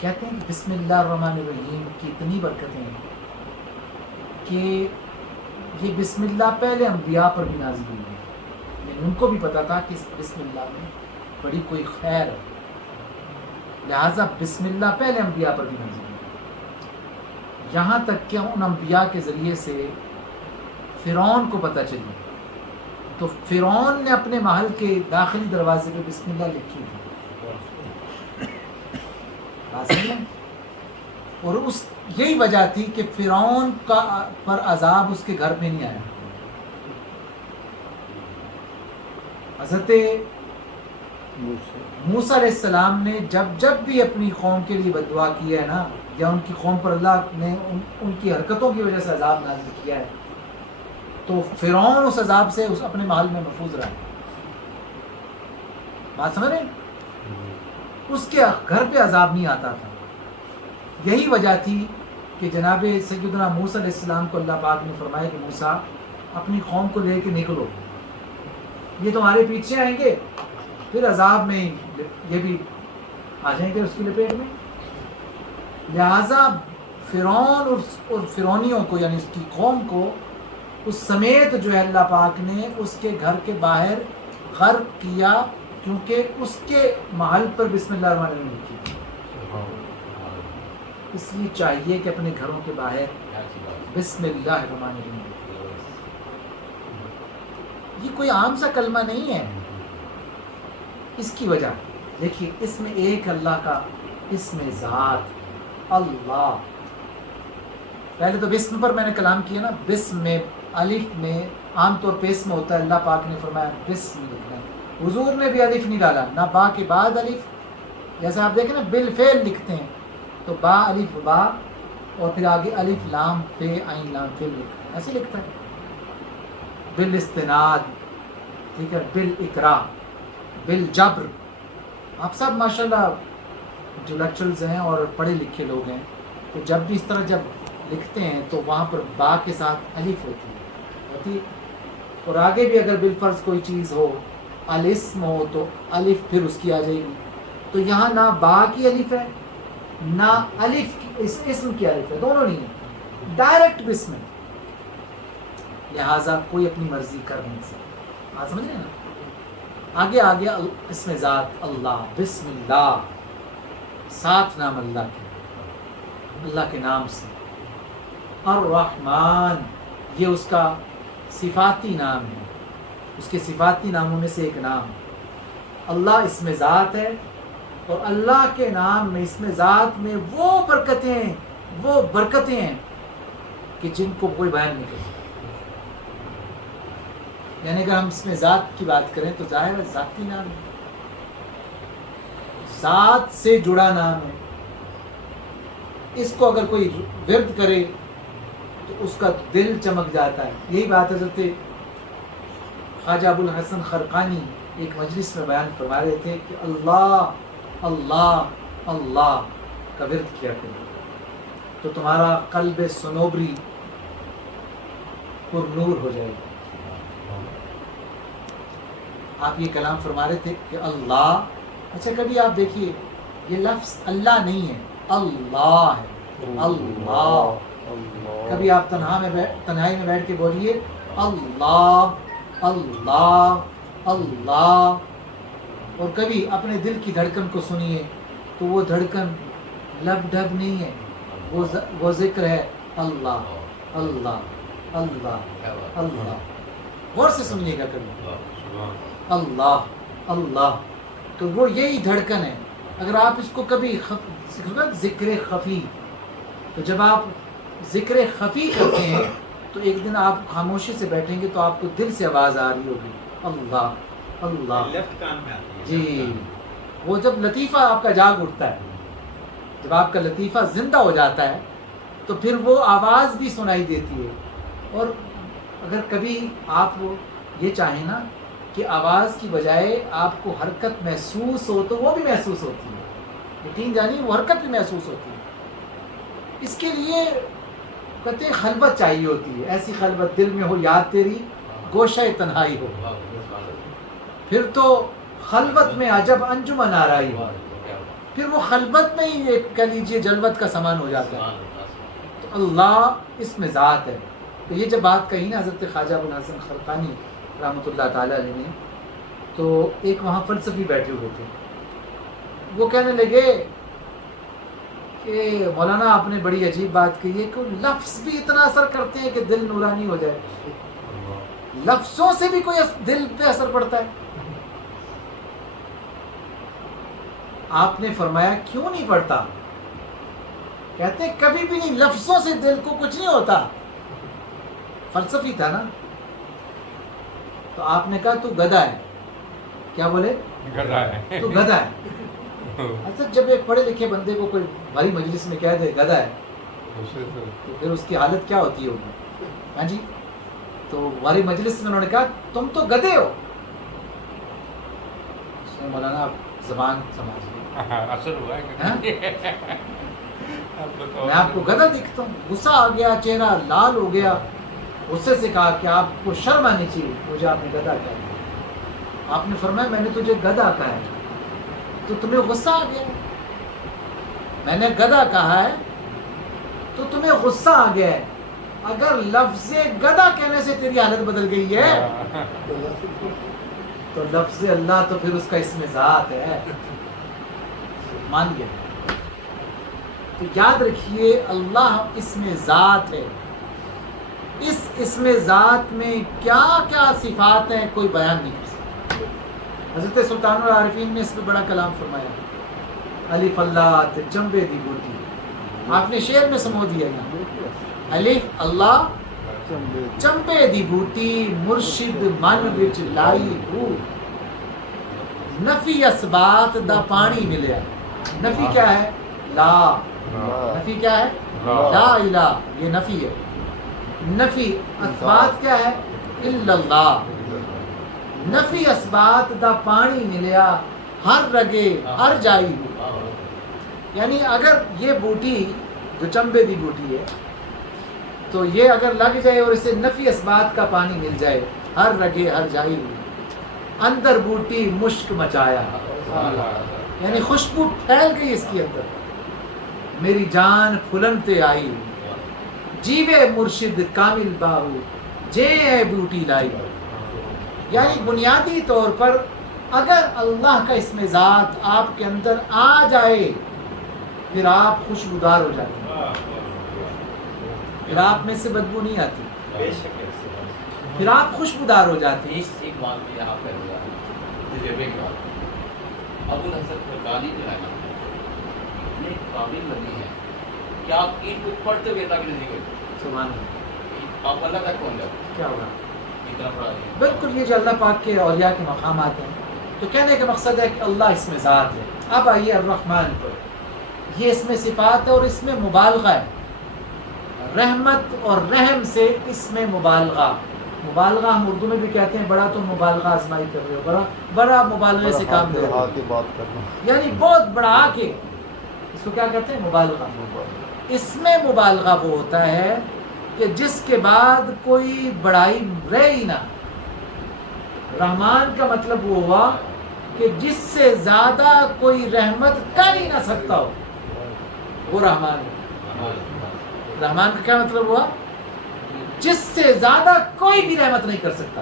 کہتے ہیں کہ بسم اللہ الرحمن الرحیم کی اتنی برکتیں ہیں کہ یہ بسم اللہ پہلے انبیاء پر بھی نازل ہوئی ہے. ان کو بھی پتا تھا کہ بسم اللہ میں بڑی کوئی خیر ہے، لہٰذا بسم اللہ پہلے انبیاء پر بھی نازل ہوئی. یہاں تک کہ ان انبیاء کے ذریعے سے فرعون کو پتہ چلی تو فرعون نے اپنے محل کے داخلی دروازے پہ بسم اللہ لکھی تھی. اور یہی وجہ تھی کہ فرعون کا پر عذاب اس کے گھر پہ نہیں آیا. حضرت موسیٰ علیہ السلام نے جب بھی اپنی قوم کے لیے بد دعا کی ہے نا، یا ان کی قوم پر اللہ نے ان کی حرکتوں کی وجہ سے عذاب نازل کیا ہے، تو فرعون اس عذاب سے اپنے محل میں محفوظ رہا. بات سمجھ رہے ہیں؟ اس کے گھر پہ عذاب نہیں آتا تھا. یہی وجہ تھی کہ جناب سیدنا موسیٰ علیہ السلام کو اللہ پاک نے فرمایا کہ موسیٰ اپنی قوم کو لے کے نکلو، یہ تمہارے پیچھے آئیں گے، پھر عذاب میں یہ بھی آ جائیں گے اس کی لپیٹ میں. لہٰذا فرعون اور فرعونیوں کو، یعنی اس کی قوم کو اس سمیت جو ہے اللہ پاک نے اس کے گھر کے باہر غرق کیا، کیونکہ اس کے محل پر بسم اللہ الرحمن الرحیم کی. اس لیے چاہیے کہ اپنے گھروں کے باہر کیا اچھی بات ہے. بسم اللہ الرحمن الرحیم. یہ کوئی عام سا کلمہ نہیں ہے. اس کی وجہ دیکھیے، اس میں ایک اللہ کا اسم ذات اللہ. پہلے تو بسم پر میں نے کلام کیا نا. بسم میں الف میں عام طور پہ اسم ہوتا ہے. اللہ پاک نے فرمایا بسم لکھنا ہے. حضور نے بھی الف نہیں ڈالا، نہ با کے بعد الف. جیسے آپ دیکھیں نا بالفعل لکھتے ہیں تو با الف با اور پھر آگے الف لام فے عین لام فے لکھتے ہیں، ایسے لکھتا ہے. بالاستناد، ٹھیک ہے، بالاکرام، بالجبر. آپ سب ماشاءاللہ جو لیکچرز ہیں اور پڑھے لکھے لوگ ہیں، تو جب بھی اس طرح جب لکھتے ہیں تو وہاں پر با کے ساتھ الف ہوتی ہے. اور آگے بھی اگر بالفرض کوئی چیز ہو، الاسم ہو، تو الف پھر اس کی آ جائے گی. تو یہاں نہ با کی الف ہے نہ الف کی اس اسم کی الف ہے، دونوں نہیں ہے، ڈائریکٹ بسم ہے. لہٰذا کوئی اپنی مرضی کر نہیں سکتا. آپ سمجھ رہے ہیں نا. آگے اسم ذات اللہ، بسم اللہ، 7 نام اللہ کے نام سے. الرحمن، یہ اس کا صفاتی نام ہے، اس کے صفاتی ناموں میں سے ایک نام. اللہ اسم ذات ہے، اور اللہ کے نام میں، اسم ذات میں وہ برکتیں ہیں کہ جن کو کوئی بیان نہیں کر سکتا. یعنی اگر ہم اسم ذات کی بات کریں تو ظاہر ہے ذاتی نام ہے، ذات سے جڑا نام ہے. اس کو اگر کوئی ورد کرے تو اس کا دل چمک جاتا ہے. یہی بات حضرت خواجہ ابو الحسن خرقانی ایک مجلس میں بیان فرما رہے تھے کہ اللہ اللہ اللہ کا ورد کیا کرو تو تمہارا قلب صنوبری پر نور ہو جائے گا. آپ یہ کلام فرما رہے تھے کہ اللہ. اچھا کبھی آپ دیکھیے یہ لفظ اللہ نہیں ہے، اللہ ہے، اللہ. کبھی آپ تنہائی میں بیٹھ کے بولیے اللہ اللہ اللہ. اور کبھی اپنے دل کی دھڑکن کو سنیے تو وہ دھڑکن لب ڈب نہیں ہے، وہ ذکر ہے اللہ اللہ اللہ اللہ. غور سے سنیے گا کبھی اللہ اللہ، تو وہ یہی دھڑکن ہے. اگر آپ اس کو کبھی ذکر خفی، تو جب آپ ذکر خفی کرتے ہیں تو ایک دن آپ خاموشی سے بیٹھیں گے تو آپ کو دل سے آواز آ رہی ہوگی اللہ اللہ. لیفٹ کان میں آتی ہے. جی، وہ جب لطیفہ آپ کا جاگ اٹھتا ہے، جب آپ کا لطیفہ زندہ ہو جاتا ہے تو پھر وہ آواز بھی سنائی دیتی ہے. اور اگر کبھی آپ یہ چاہیں نا کہ آواز کی بجائے آپ کو حرکت محسوس ہو تو وہ بھی محسوس ہوتی ہے. یقین جانیے وہ حرکت بھی محسوس ہوتی ہے. اس کے لیے کہتے ہیں خلوت چاہیے ہوتی ہے. ایسی خلوت دل میں ہو یاد تیری گوشہ تنہائی ہو، پھر تو خلوت میں عجب انجمن آرائی ہو. پھر وہ خلوت میں ہی ایک کہہ لیجیے جلوت کا سامان ہو جاتا ہے. تو اللہ اس میں ذات ہے. تو یہ جب بات کہی نا حضرت خواجہ ابو الحسن خرقانی رحمۃ اللہ تعالیٰ علیہ نے، تو ایک وہاں فلسفی بیٹھے ہوئے تھے. وہ کہنے لگے کہ مولانا آپ نے بڑی عجیب بات کہی ہے کہ لفظ بھی اتنا اثر کرتے ہیں کہ دل نورانی ہو جائے. لفظوں سے بھی کوئی دل پہ اثر پڑتا ہے. آپ نے فرمایا کیوں نہیں پڑتا؟ کہتے ہیں کبھی بھی نہیں، لفظوں سے دل کو کچھ نہیں ہوتا. فلسفی تھا نا. تو آپ نے کہا تو گدھا ہے. کیا بولے؟ گدھا ہے. تو گدھا ہے. اچھا جب ایک پڑھے لکھے بندے کو کوئی بھاری مجلس میں کہہ دے گدھا ہے تو پھر اس کی حالت کیا ہوتی ہوگی؟ ہاں جی. تو بھاری مجلس میں انہوں نے کہا تم تو گدھے ہو. مولانا آپ زبان سمجھ اثر ہوا ہے. میں آپ کو گدھا دکھتا ہوں. غصہ آ گیا، چہرہ لال ہو گیا. غصے سے کہا کہ آپ کو شرم آنی چاہیے، مجھے آپ نے گدھا کہا. آپ نے فرمایا میں نے تجھے گدھا کہا ہے تو تمہیں غصہ آ گیا. میں نے گدھا کہا ہے تو تمہیں غصہ آ گیا ہے. اگر لفظ گدھا کہنے سے تیری حالت بدل گئی ہے تو لفظ اللہ تو پھر اس کا اسم ذات ہے. مان گیا. تو یاد رکھیے اللہ اسم ذات ہے. اس اسم ذات میں کیا کیا صفات ہیں کوئی بیان نہیں کر سکتا. حضرت سلطان العارفین نے اس پہ بڑا کلام فرمایا. الف اللہ چمبے دی بوٹی, آپ نے شعر میں سمو دیا نا. الف اللہ چمبے دی بوٹی مرشد من وچ لائی ہو. نفی اسبات دا پانی ملیا. نفی کیا ہے؟ لا. نفی کیا ہے؟ لا الہ, یہ نفی ہے. نفی اسبات کیا ہے؟ الا اللہ. نفی اسبات دا پانی ملیا ہر رگے ہر جائی ہو. یعنی اگر یہ بوٹی جو چمبے دی بوٹی ہے تو یہ اگر لگ جائے اور اسے نفی اسبات کا پانی مل جائے ہر رگے ہر جائی ہو. اندر بوٹی مشک مچایا, یعنی خوشبو پھیل گئی اس کے اندر. میری جان پھلنتے آئی جیوے مرشد کامل باہو جے ہے بوٹی لائی. یعنی بنیادی طور پر اگر اللہ کا اسم ذات آپ کے اندر آ جائے پھر آپ خوشبودار ہو جاتے ہیں, پھر آپ میں سے بدبو نہیں آتی, پھر آپ خوشبودار ہو جاتے ہیں. ایک بات میں یہاں پہ ہوا تجربے کی بات. ابو الحسن فرقانی جو ہے نا اتنے قابل نبی ہے کہ آپ عید کو پڑھتے ہوئے اللہ کی نزدیک ہوتے. سبحان اللہ. آپ اللہ تک پہنچ جاتے کیا ہوگا؟ اتنا بڑا ہے. بالکل یہ جو اللہ پاک کے اولیاء کے مقامات ہیں تو کہنے کا مقصد ہے کہ اللہ اس میں ذات ہے. اب آئیے الرحمن پر, یہ اس میں صفات ہے اور اس میں مبالغہ ہے. رحمت اور رحم سے اس میں مبالغہ. مبالغہ ہم اردو میں بھی کہتے ہیں بڑا تو مبالغہ آزمائی کر رہے ہو, بڑا مبالغے سے کام لے رہے ہو, یعنی بہت بڑا کے, اس کو کیا کہتے ہیں؟ مبالغہ. اس میں مبالغہ وہ ہوتا ہے کہ جس کے بعد کوئی بڑائی رہے ہی نہ. رحمان کا مطلب وہ ہوا کہ جس سے زیادہ کوئی رحمت کر ہی نہ سکتا ہو, وہ رحمان ہے. رحمان کا کیا مطلب ہوا؟ جس سے زیادہ کوئی بھی رحمت نہیں کر سکتا,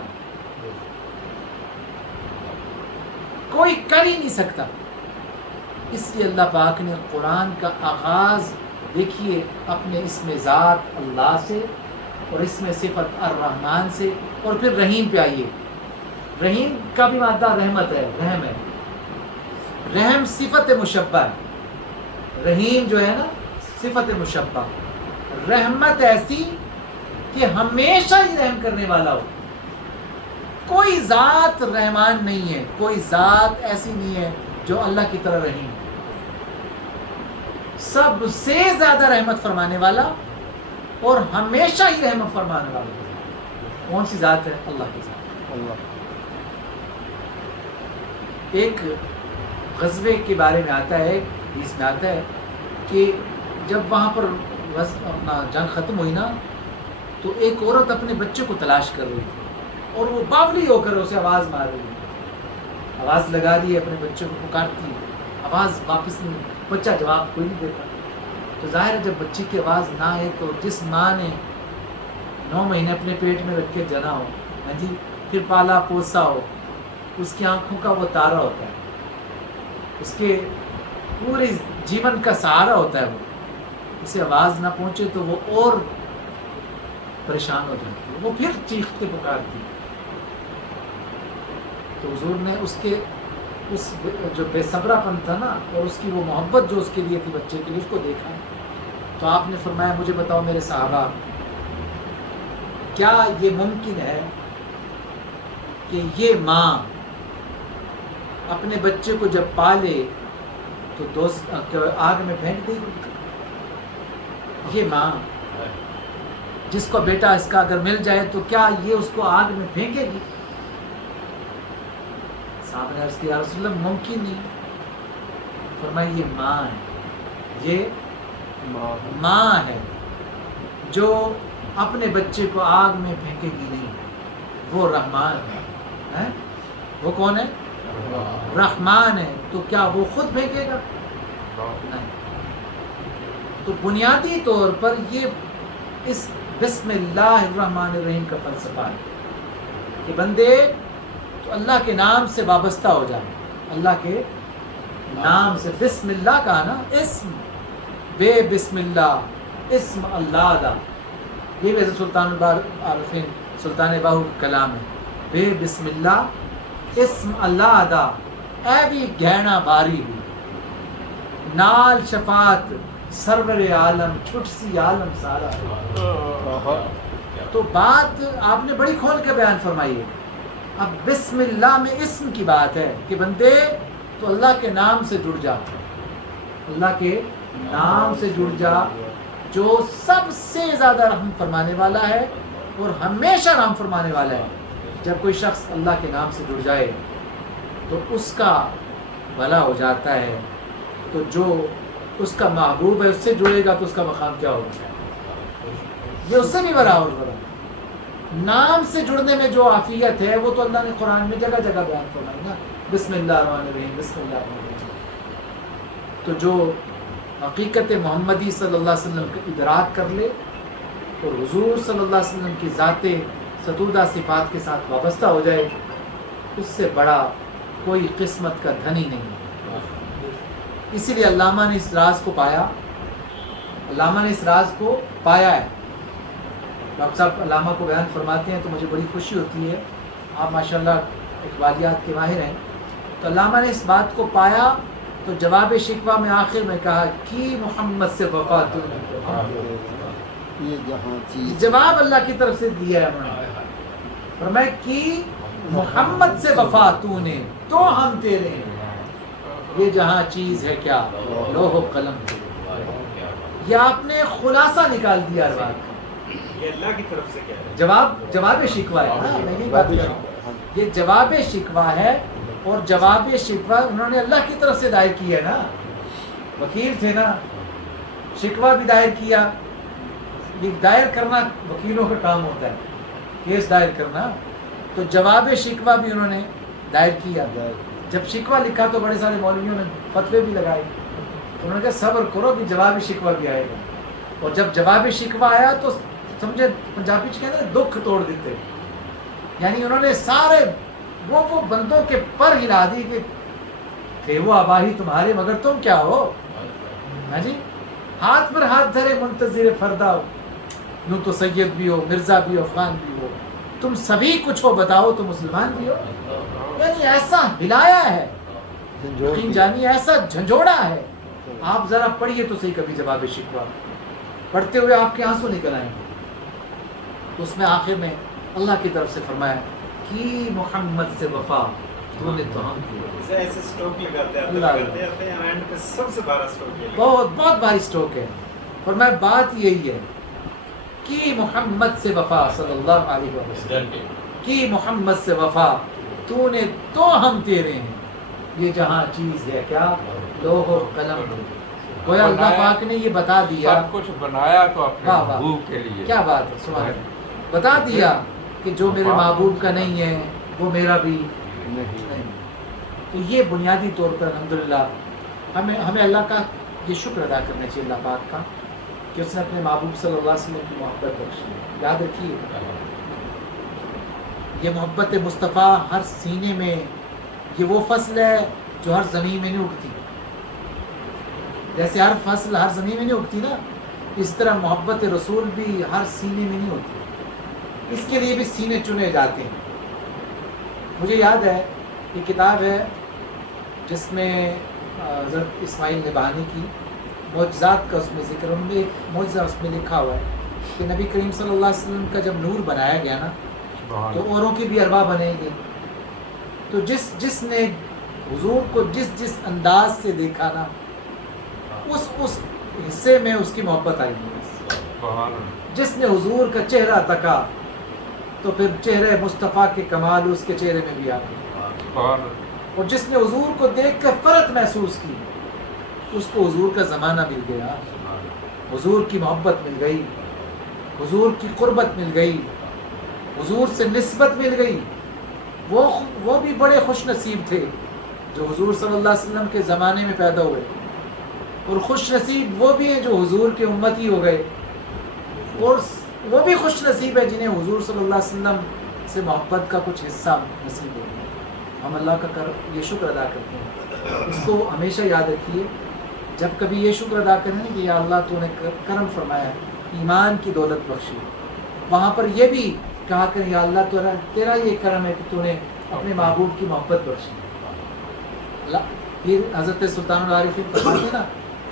کوئی کر ہی نہیں سکتا. اس لیے اللہ پاک نے قرآن کا آغاز دیکھیے اپنے اسم ذات اللہ سے اور اسم صفت الرحمن سے, اور پھر رحیم پہ آئیے. رحیم کا بھی مادہ رحمت ہے, رحم ہے. رحم صفت مشبہ ہے, رحیم جو ہے نا صفت مشبہ. رحمت ایسی کہ ہمیشہ ہی رحم کرنے والا ہو. کوئی ذات رحمان نہیں ہے, کوئی ذات ایسی نہیں ہے جو اللہ کی طرح رحیم. سب سے زیادہ رحمت فرمانے والا اور ہمیشہ ہی رحمت فرمانے والا کون سی ذات ہے؟ اللہ کی ذات. اللہ. ایک غزوے کے بارے میں آتا ہے, حدیث میں آتا ہے کہ جب وہاں پر اپنا جنگ ختم ہوئی نا تو ایک عورت اپنے بچے کو تلاش کر رہی تھی اور وہ باولی ہو کر اسے آواز مار رہی ہے. آواز لگا دی, اپنے بچے کو پکارتی, آواز واپس نہیں, بچہ جواب کوئی نہیں دیتا. تو ظاہر ہے جب بچی کی آواز نہ آئے تو جس ماں نے 9 مہینے اپنے پیٹ میں رکھ کے جنا ہو, جی پھر پالا پوسا ہو, اس کی آنکھوں کا وہ تارا ہوتا ہے, اس کے پورے جیون کا سہارا ہوتا ہے. وہ اسے آواز نہ پہنچے تو وہ اور پریشان ہو جاتی ہے, وہ پھر چیختے پکارتی. تو حضور نے اس جو بے صبرا پن تھا نا اور اس کی وہ محبت جو اس کے لیے تھی بچے کے لیے, اس کو دیکھا. تو آپ نے فرمایا مجھے بتاؤ میرے صحابہ, کیا یہ ممکن ہے کہ یہ ماں اپنے بچے کو جب پالے تو آگ میں پھینک دے گی؟ یہ ماں جس کو بیٹا اس کا اگر مل جائے تو کیا یہ اس کو آگ میں پھینکے گی؟ صاحب نے عرض کیا یا رسول اللہ ممکن نہیں. فرمایا یہ ماں ہے, یہ ماں ہے جو اپنے بچے کو آگ میں پھینکے گی نہیں. وہ رحمان ہے. وہ کون ہے؟ رحمان ہے. تو کیا وہ خود پھینکے گا؟ نہیں. تو بنیادی طور پر یہ اس بسم اللہ الرحمن الرحیم کا فلسفہ ہے کہ بندے تو اللہ کے نام سے وابستہ ہو جائے. اللہ کے نام سے, بسم اللہ کا نا اسم, بے بسم اللہ اسم اللہ دا، یہ ویسے سلطان العارفین سلطان باہو کا کلام ہے، بے بسم اللہ اسم اللہ دا اے بھی گہنا باری ہوئی، نال شفاعت سرور عالم چھٹ سی عالم سارا۔ تو بات آپ نے بڑی کھول کے بیان فرمائی ہے۔ اب بسم اللہ میں اسم کی بات ہے کہ بندے تو اللہ کے نام سے جڑ جا، اللہ کے نام سے جڑ جا جو سب سے زیادہ رحم فرمانے والا ہے اور ہمیشہ رحم فرمانے والا ہے۔ جب کوئی شخص اللہ کے نام سے جڑ جائے تو اس کا بھلا ہو جاتا ہے، تو جو اس کا محبوب ہے اس سے جڑے گا تو اس کا مقام کیا ہوگا، یہ اس سے بھی بڑا اور بڑا۔ نام سے جڑنے میں جو عافیت ہے وہ تو اللہ نے قرآن میں جگہ جگہ بیان فرمائی نا، بسم اللہ الرحمن الرحیم، بسم اللہ الرحمن الرحیم۔ تو جو حقیقت محمدی صلی اللہ علیہ وسلم کا ادراک کر لے اور حضور صلی اللہ علیہ وسلم کی ذات ستودہ صفات کے ساتھ وابستہ ہو جائے، اس سے بڑا کوئی قسمت کا دھنی نہیں۔ اسی لیے علامہ نے اس راز کو پایا، علامہ نے اس راز کو پایا ہے۔ ڈاکٹر صاحب علامہ کو بیان فرماتے ہیں تو مجھے بڑی خوشی ہوتی ہے، آپ ماشاءاللہ اقبالیات کے ماہر ہیں۔ تو علامہ نے اس بات کو پایا تو جواب شکوہ میں آخر میں کہا کی محمد سے وفا تو یہ جہاں چیز جواب اللہ کی طرف سے دیا ہے انہوں نے، فرمایا کی محمد سے وفا تو نے تو ہم تیرے ہیں، یہ جہاں چیز ہے کیا لوح و قلم، یہ آپ نے خلاصہ نکال دیا ہر بات کا۔ یہ اللہ کی طرف سے کیا ہے؟ جواب شکوہ ہے، ہاں میں نہیں بات کر رہا ہوں، یہ جواب شکوہ ہے، اور جواب شکوہ انہوں نے اللہ کی طرف سے دائر کیا ہے نا، وکیل تھے نا، شکوہ بھی دائر کیا، یہ دائر کرنا وکیلوں کا کام ہوتا ہے، کیس دائر کرنا، تو جواب شکوہ بھی انہوں نے دائر کیا۔ جب شکوہ لکھا تو بڑے سارے مولویوں نے فتوے بھی لگائے، تو انہوں نے کہا صبر کرو بھی جواب شکوہ بھی آئے گا، اور جب جواب شکوہ آیا تو سمجھے پنجابی چ کہتے ہیں دکھ توڑ دیتے، یعنی انہوں نے سارے وہ بندوں کے پر ہلا دی کہ تھے وہ آباہی تمہارے مگر تم کیا ہو، ہاں جی، ہاتھ پر ہاتھ دھرے منتظر فردا، یوں تو سید بھی ہو، مرزا بھی ہو، افغان بھی ہو، تم سبھی کچھ ہو، بتاؤ تو مسلمان بھی ہو، یعنی ایسا ہلایا ہے یقین جانی، ایسا جھنجھوڑا ہے۔ آپ ذرا پڑھیے تو صحیح کبھی جواب شکوہ، پڑھتے ہوئے آپ کے آنسو نکل آئیں گے۔ تو اس میں آخر میں اللہ کی طرف سے فرمایا کہ محمد سے وفا تو نے تو ہم کی، ایسے سٹوک لگاتے ہیں اللہ ہیں اینڈ پہ سب سے بڑا سٹوک ہے، بہت بہت بھاری سٹوک ہے۔ فرمایا بات یہی ہے کہ محمد سے وفا صلی اللہ علیہ وسلم، کہ محمد سے وفا تو نے تو ہم تیرے ہیں، یہ جہاں چیز ہے کیا لوح و قلم، گویا اللہ پاک نے یہ بتا دیا، سب کچھ بنایا تو اپنے واہ واہ، محبوب کے لیے، کیا بات ہے، سبحان اللہ، بتا دیا کہ جو میرے محبوب کا نہیں ہے وہ میرا بھی نہیں۔ تو یہ بنیادی طور پر الحمدللہ ہمیں اللہ کا یہ شکر ادا کرنا چاہیے اللہ پاک کا کہ اس نے اپنے محبوب صلی اللہ علیہ وسلم کی محبت بخشی۔ یاد رکھیے یہ محبت مصطفیٰ ہر سینے میں، یہ وہ فصل ہے جو ہر زمین میں نہیں اگتی، جیسے ہر فصل ہر زمین میں نہیں اگتی نا، اس طرح محبت رسول بھی ہر سینے میں نہیں ہوتی، اس کے لیے بھی سینے چنے جاتے ہیں۔ مجھے یاد ہے یہ کتاب ہے جس میں حضرت اسماعیل نبہانی کی معجزات کا اس میں ذکر، ان میں ایک معجزہ اس میں لکھا ہوا ہے کہ نبی کریم صلی اللہ علیہ وسلم کا جب نور بنایا گیا نا تو اوروں کی بھی ارواح بنے گی، تو جس نے حضور کو جس انداز سے دیکھا نا اس حصے میں اس کی محبت آئی ہے۔ جس نے حضور کا چہرہ تکا تو پھر چہرے مصطفیٰ کے کمال اس کے چہرے میں بھی آ گئے، اور جس نے حضور کو دیکھ کر فرق محسوس کی اس کو حضور کا زمانہ مل گیا، حضور کی محبت مل گئی، حضور کی قربت مل گئی، حضور سے نسبت مل گئی۔ وہ بھی بڑے خوش نصیب تھے جو حضور صلی اللہ علیہ وسلم کے زمانے میں پیدا ہوئے، اور خوش نصیب وہ بھی ہیں جو حضور کے امتی ہو گئے، اور وہ بھی خوش نصیب ہے جنہیں حضور صلی اللہ علیہ وسلم سے محبت کا کچھ حصہ نصیب ہو گیا۔ ہم اللہ کا یہ شکر ادا کرتے ہیں، اس کو ہمیشہ یاد رکھیے جب کبھی یہ شکر ادا کریں کہ یا اللہ تو نے کرم فرمایا، ایمان کی دولت بخشی، وہاں پر یہ بھی کہا کریں یا اللہ تیرا یہ کرم ہے کہ تو نے اپنے محبوب کی محبت بخشی۔ پھر حضرت سلطان العارفین فرماتے نا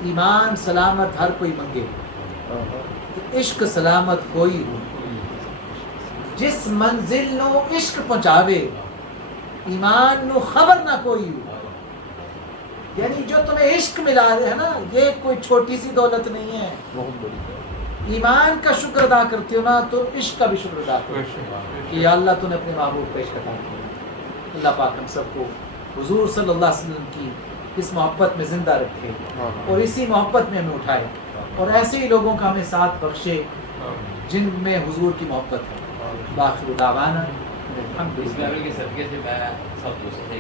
ایمان سلامت ہر کوئی منگے، عشق سلامت کوئی ہو، جس منزل نو عشق پہنچاوے ایمان نو خبر نہ کوئی ہو۔ یعنی جو تمہیں عشق ملا رہے ہے نا، یہ کوئی چھوٹی سی دولت نہیں ہے، بہت بڑی ایمان کا شکر ادا کرتے ہو نا تو عشق کا بھی شکر ادا کرو کہ یا اللہ تو نے اپنے محبوب کا عشق ادا کیا۔ اللہ پاک ہم سب کو حضور صلی اللہ علیہ وسلم کی اس محبت میں زندہ رکھے اور اسی محبت میں ہمیں اٹھائے، اور ایسے ہی لوگوں کا ہمیں ساتھ بخشے جن میں حضور کی محبت ہے۔ باخر دعوانا الحمد اس للہ۔ کے صدقے سے میں سب دوستوں سے